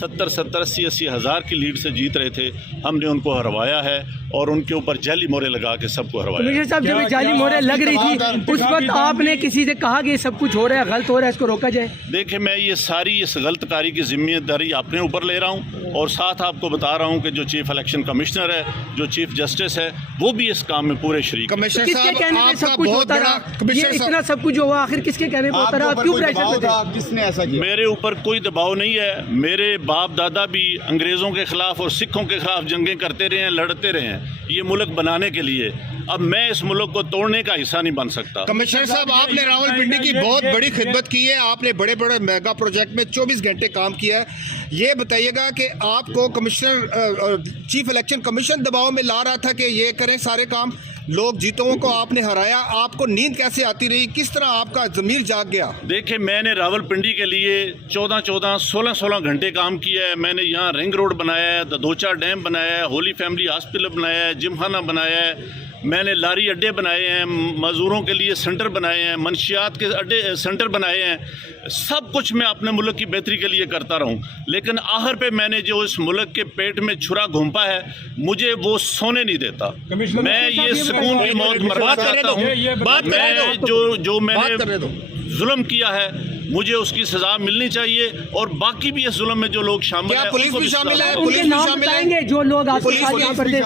70-80 हज़ार की लीड से जीत रहे थे। हमने उनको हरवाया है और उनके ऊपर जाली मोहरें लगा के सबको हरवाया। कमिश्नर साहब, जब जाली मोहरें लग रही थी उस वक्त आपने किसी से कहा कि ये सब कुछ हो रहा है, गलत हो रहा है, इसको रोका जाए? देखिए, मैं ये सारी इस गलतकारी की जिम्मेदारी अपने ऊपर ले रहा हूँ और साथ आपको बता रहा हूँ कि जो चीफ इलेक्शन कमिश्नर है, जो चीफ जस्टिस है, वो भी इस काम में पूरे शरीक। किसके कहने पे सब कुछ होता रहा? ये इतना सब कुछ हुआ, आखिर किसके कहने पे होता रहा? क्यों प्रेशर पे थे? किसने ऐसा किया? मेरे ऊपर कोई दबाव नहीं है। मेरे बाप दादा भी अंग्रेज़ों के ख़िलाफ़ और सिखों के ख़िलाफ़ जंगें करते रहे हैं, लड़ते रहे हैं ये मुल्क बनाने के लिए। अब मैं इस मुल्क को तोड़ने का हिस्सा नहीं बन सकता। कमिश्नर साहब, आपने रावलपिंडी की बहुत बड़ी खिदमत की है, आपने बड़े बड़े मेगा प्रोजेक्ट में 24 घंटे काम किया है। ये बताइएगा कि आपको चीफ इलेक्शन कमीशन दबाव में ला रहा था कि ये करें सारे काम, लोग जीतों को आपने हराया, आपको नींद कैसे आती रही, किस तरह आपका ज़मीर जाग गया? देखिए, मैंने रावलपिंडी के लिए 14-14, 16-16 घंटे काम किया है। मैंने यहाँ रिंग रोड बनाया है, ददोचा डैम बनाया है, होली फैमिली हॉस्पिटल बनाया है, जिमखाना बनाया है, मैंने लारी अड्डे बनाए हैं, मज़दूरों के लिए सेंटर बनाए हैं, मंशियात के अड्डे सेंटर बनाए हैं। सब कुछ मैं अपने मुल्क की बेहतरी के लिए करता रहूं, लेकिन आखिर पे मैंने जो इस मुल्क के पेट में छुरा घोंपा है, मुझे वो सोने नहीं देता। मैं ये सुकून की मौत मरना चाहता हूँ। मैं जो मैंने जुल्म किया है, मुझे उसकी सजा मिलनी चाहिए और बाकी भी इस जुल्म में जो लोग शामिल हैं, पुलिस भी शामिल है? उनके नाम बताएंगे जो लोग आज यहाँ पर थे?